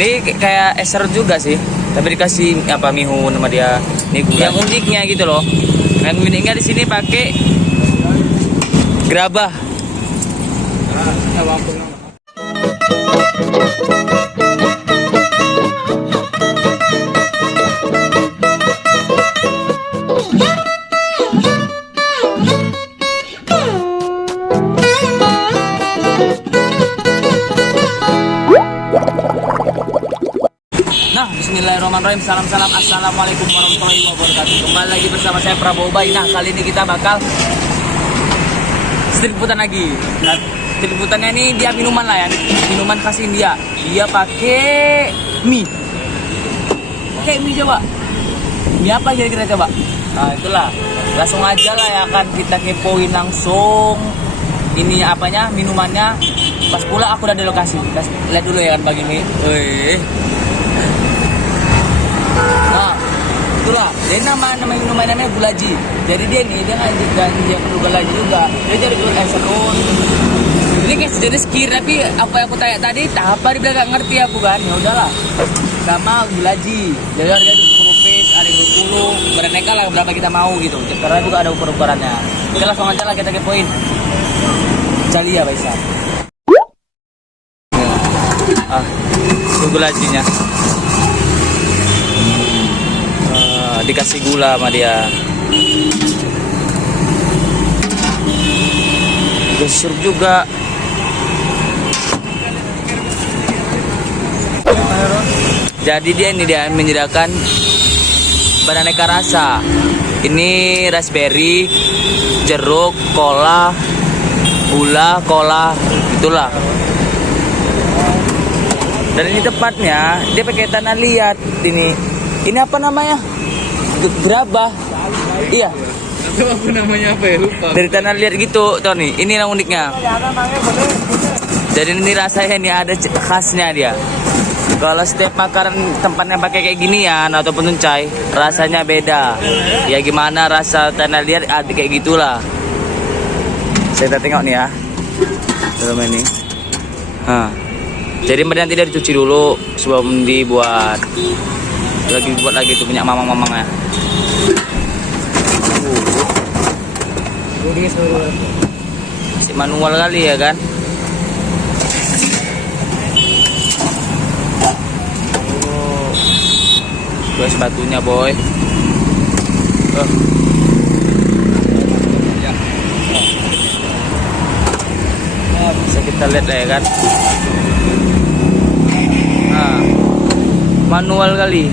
Ini kayak eser juga sih, tapi dikasih apa mihun sama dia. Nih gula. Yang uniknya gitu loh. Yang uniknya di sini pakai gerabah. Nah, bismillahirrahmanirrahim. Salam-salam, assalamualaikum warahmatullahi wabarakatuh. Kembali lagi bersama saya Prabowo Bay. Nah, kali ini kita bakal street foodan lagi. Nah, street foodannya ini dia minuman lah ya, minuman khas India. Dia pakai mie. Pakai mie coba. Mie apa kira-kira coba? Nah, itulah. Langsung aja lah ya kan kita kepoin langsung ini apanya minumannya. Pas pula aku udah di lokasi. Kita lihat dulu ya kan bagi mie. Wih. Nah, itulah. Dia nama minuman namanya Gulaji. Jadi dia ngajak dia perlu Gulaji juga. Dia jadi jual eselon. Ini kayak sejenis kir, tapi apa yang aku tanya tadi, apa dia bilang gak ngerti aku kan? Ya udahlah. Sama Gulaji. Jadi harga 20 rupiah, ada 20, beraneka lah berapa kita mau gitu. Karena juga ada ukur-ukurannya. Kita langsung aja lah kita kepoin. Cali ya, Baisa. Gulajinya. Dikasih gula sama dia. Sirup juga. Jadi dia menyediakan beraneka rasa. Ini raspberry, jeruk, cola, gula, cola, itulah. Dan ini tepatnya dia pakai tanah liat ini. Ini apa namanya? Gerabah. Iya. Apa namanya apa ya? Lupa. Dari tanah liat gitu, Tony. Ini yang uniknya. Jadi ini rasanya ini ada khasnya dia. Kalau setiap makanan tempatnya pakai kayak ginian ataupun tuncai, rasanya beda. Ya gimana rasa tanah liat ada kayak gitulah. Saya tengok nih ya. Dalam ini. Jadi nanti dia dicuci dulu sebelum dibuat. Buat lagi tuh punya mamang-mamangnya. Si manual kali ya kan. Guys batunya boy. Bisa kita lihat lah ya kan. Nah, manual kali.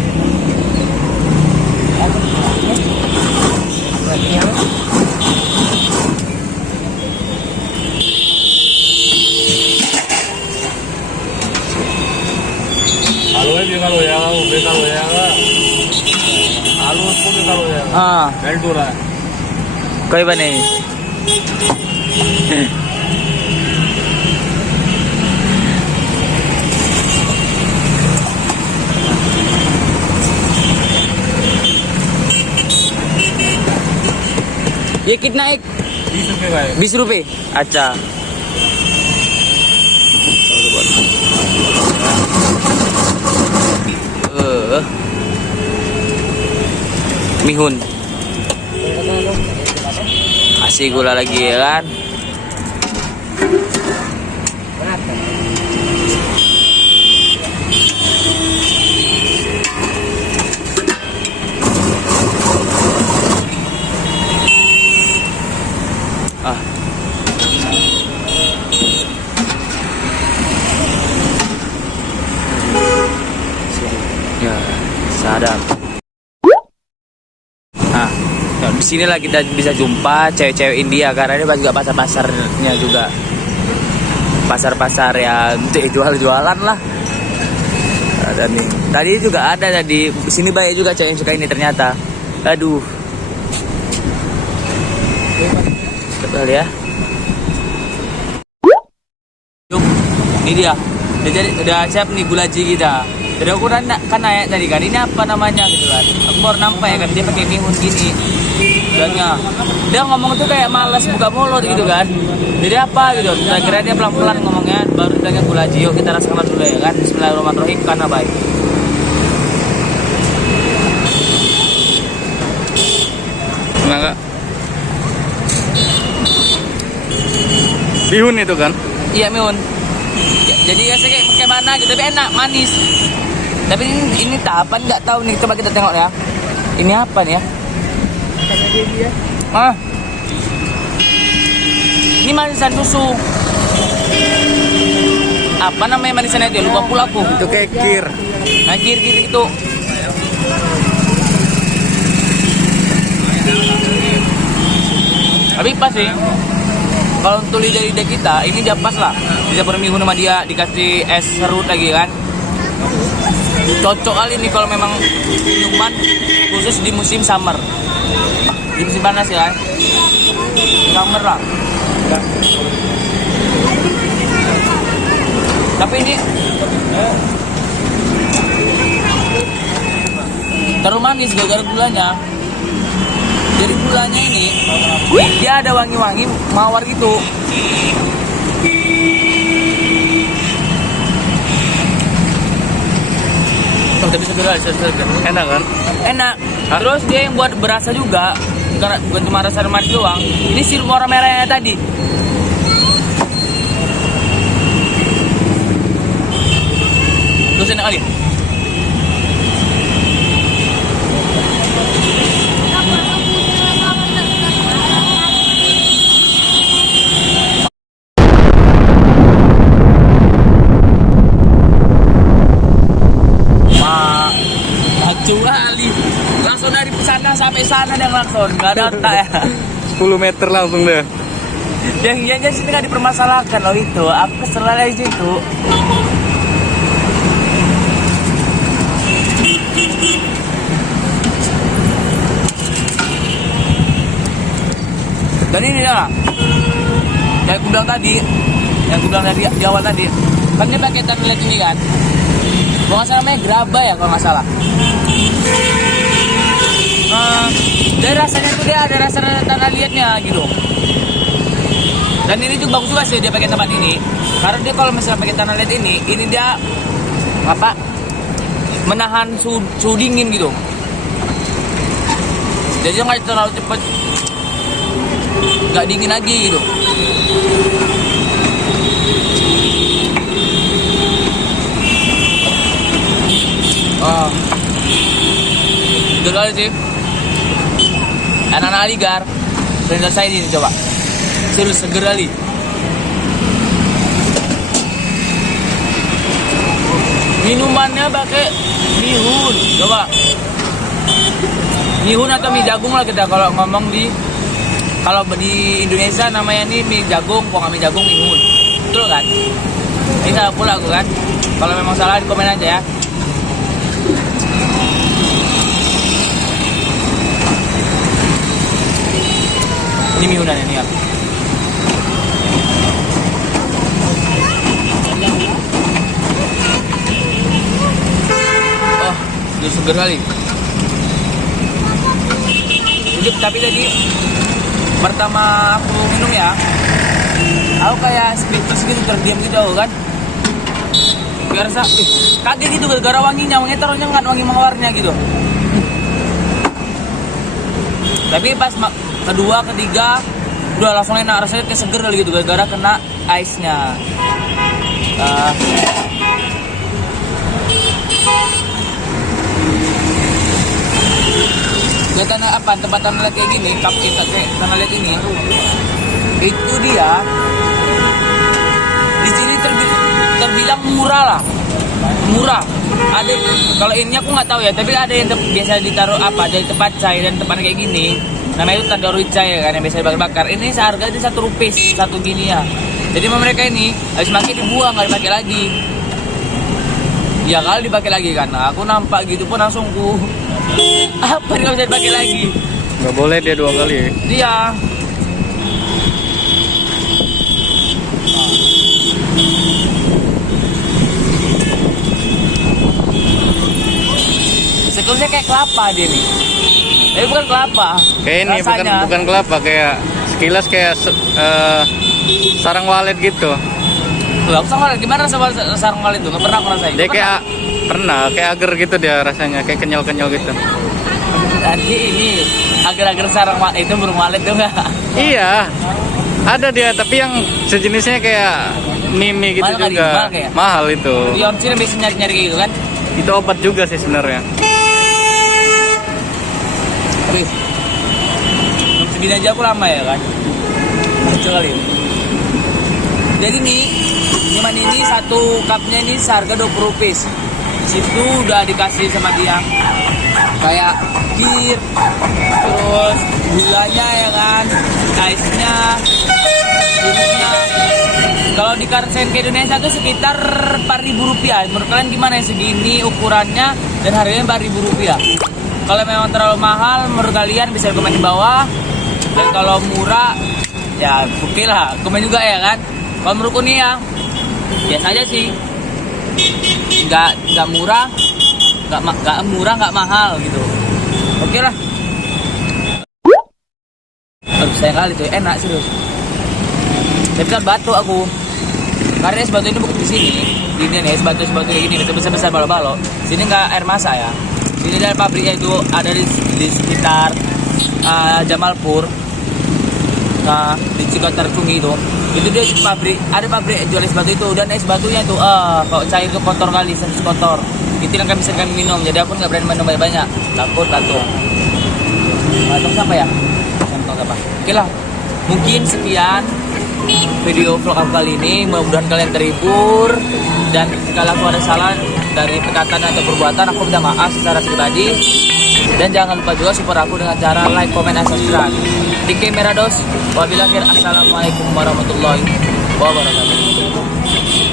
कोई बने ये कितना एक 20 रुपए का है। 20 रुपए अच्छा mihun kasih gula lagi ya kan. Ya sadap. Disinilah kita bisa jumpa cewek-cewek India karena ini juga pasar-pasarnya juga, pasar-pasar yang jual-jualan lah. Ada nih. Tadi juga ada di sini banyak juga cewek yang suka ini ternyata. Aduh. Coba ya. Ini dia. Udah siap nih Gulaji kita. Jadi aku kan nanya tadi kan ini apa namanya gitu kan. Aku baru nampak ya kan dia pakai mihun gini. bilangnya. Dia ngomong tuh kayak malas buka mulut gitu kan. Jadi apa gitu, kira-kira dia pelan-pelan ngomongnya, baru bilangnya gulaji. Yuk kita rasakan dulu ya kan. Bismillahirrahmanirrahim, karena baik. Enak gak? Bihun itu kan? Iya Miun. Jadi ya kayak mana gitu, tapi enak, manis. Tapi ini tahapan nggak tahu nih, coba kita tengok ya. Ini apa nih ya? Ini manisan susu. Apa namanya manisannya dia? Lupa pula aku. Itu kayak kir. Nah, kir itu. Tapi pas sih. Kalau untuk lidah-lidah kita, ini dia pas lah. Lidah perminggu sama dia dikasih es serut lagi kan. Cocok kali nih kalau memang minuman khusus di musim summer. Di musim panas ya kan. Summer lah. Tapi ini terlalu manis gara-gara gulanya. Jadi gulanya ini dia ada wangi-wangi mawar gitu. Oh, tapi segar. Enak kan? Enak. Terus dia yang buat berasa juga, bukan cuma rasa manis doang. Ini sirup warna merahnya tadi. Terus enak lagi. Kecuali langsung dari sana sampai sana dan langsung nggak ada otak ya. 10 meter langsung deh. Yang sini nggak dipermasalahkan loh itu. Aku kesel aja itu. Dan ini ya, yang aku bilang tadi, di awal tadi, kan dia pakai tanah ini kan. Kalau nggak salah namanya gerabah ya kalau nggak salah. Dari rasanya tuh dia ada rasa tanah liatnya gitu. Dan ini juga bagus juga sih dia pakai tempat ini. Karena dia kalau misalnya pakai tanah liat ini dia apa? Menahan suhu dingin gitu. Jadi nggak terlalu cepet, nggak dingin lagi gitu. Itu kali sih. Anak-anak Aligar Blender saya ini coba. Serius seger kali. Minumannya pakai mihun. Coba. Mihun atau mie jagung lah kita kalau ngomong di Indonesia namanya nih mie jagung, kok nggak mie jagung mihun. Betul kan? Ini salah pula aku kan. Kalau memang salah di komen aja ya. Ini mihunan ini ya. Oh, itu seger kali. Tapi tadi pertama aku minum ya, aku kayak speechless gitu, terdiam gitu aku kan. Biar kaget gitu gara-gara wanginya taruhnya nggak wangi mawarnya gitu. Tapi pas kedua, ketiga udah langsung enak, rasanya kayak seger gitu gara-gara kena ice-nya. Dia tempat tanah liat kayak gini, tanah liat ini, itu dia di sini terbilang murah lah, murah. Ada kalau ini aku nggak tahu ya, tapi ada yang biasa ditaruh dari tempat chai dan tempat kayak gini. Namanya itu tandoori chai kan yang biasa dibakar. Ini seharga di 1 rupiah satu gini ya. Jadi mereka ini habis pakai dibuang, nggak dipakai lagi. Ya kalau dipakai lagi kan, aku nampak gitu pun langsung apa nih bisa dipakai lagi? Nggak boleh dia 2 kali. Iya. Sekelumnya kayak kelapa dia nih. Tapi bukan kelapa. Kayak ini bukan Rasanya. bukan kelapa, kayak sekilas kayak sarang walet gitu. Loh, aku sama gimana sama sarang walet itu? Nggak pernah aku rasain. Dia kayak pernah kayak agar gitu dia rasanya, kayak kenyal-kenyal gitu. Tadi ini agar-agar sarang walet itu burung walet tuh nggak? Iya. Ada dia, tapi yang sejenisnya kayak mimi gitu Mahal kali, juga. mahal kayak? Mahal itu. Di Orchid biasa nyari-nyari gitu kan? Itu obat juga sih sebenarnya. Tapi belum segini aja aku lama ya kan? Lucu kali. Jadi nih, cuman ini satu cupnya ini seharga 20 rupiah. Situ udah dikasih sama dia kayak kir, terus gulanya ya kan, ice-nya, sirupnya. Kalau di Karsen ke Indonesia tuh sekitar 4.000 rupiah. Menurut kalian gimana ya segini ukurannya dan harganya 4.000 rupiah? Kalau memang terlalu mahal, menurut kalian bisa komen di bawah. Dan kalau murah, ya oke lah, komen juga ya kan. Kalau menurutku nih ya, biasa aja sih. Nggak murah, nggak mahal gitu. Oke lah. Aduh sayang kali tuh, enak serius. Saya bisa batu aku. Karena es batu ini bukan di sini. Ini nih es batu kayak gini, besar balo-balo. Sini nggak air masa ya. Sini dari pabriknya itu ada di sekitar Jamalpur. Nah, di Cikotar Cungi itu dia ada pabrik jual es batu itu, dan es batunya itu kalau cair ke kotor kali, servis kotor. Itu yang kami bisa minum, jadi aku nggak berani minum banyak-banyak, takut batuk. Batuk apa ya? Batuk apa? Oke lah, mungkin sekian video vlog aku kali ini. Mudah-mudahan kalian terhibur, dan kalau aku ada salah dari perkataan atau perbuatan, aku minta maaf secara pribadi. Dan jangan lupa juga support aku dengan cara like, comment, dan subscribe. Dike Merados, wabillahi assalamualaikum warahmatullahi wabarakatuh.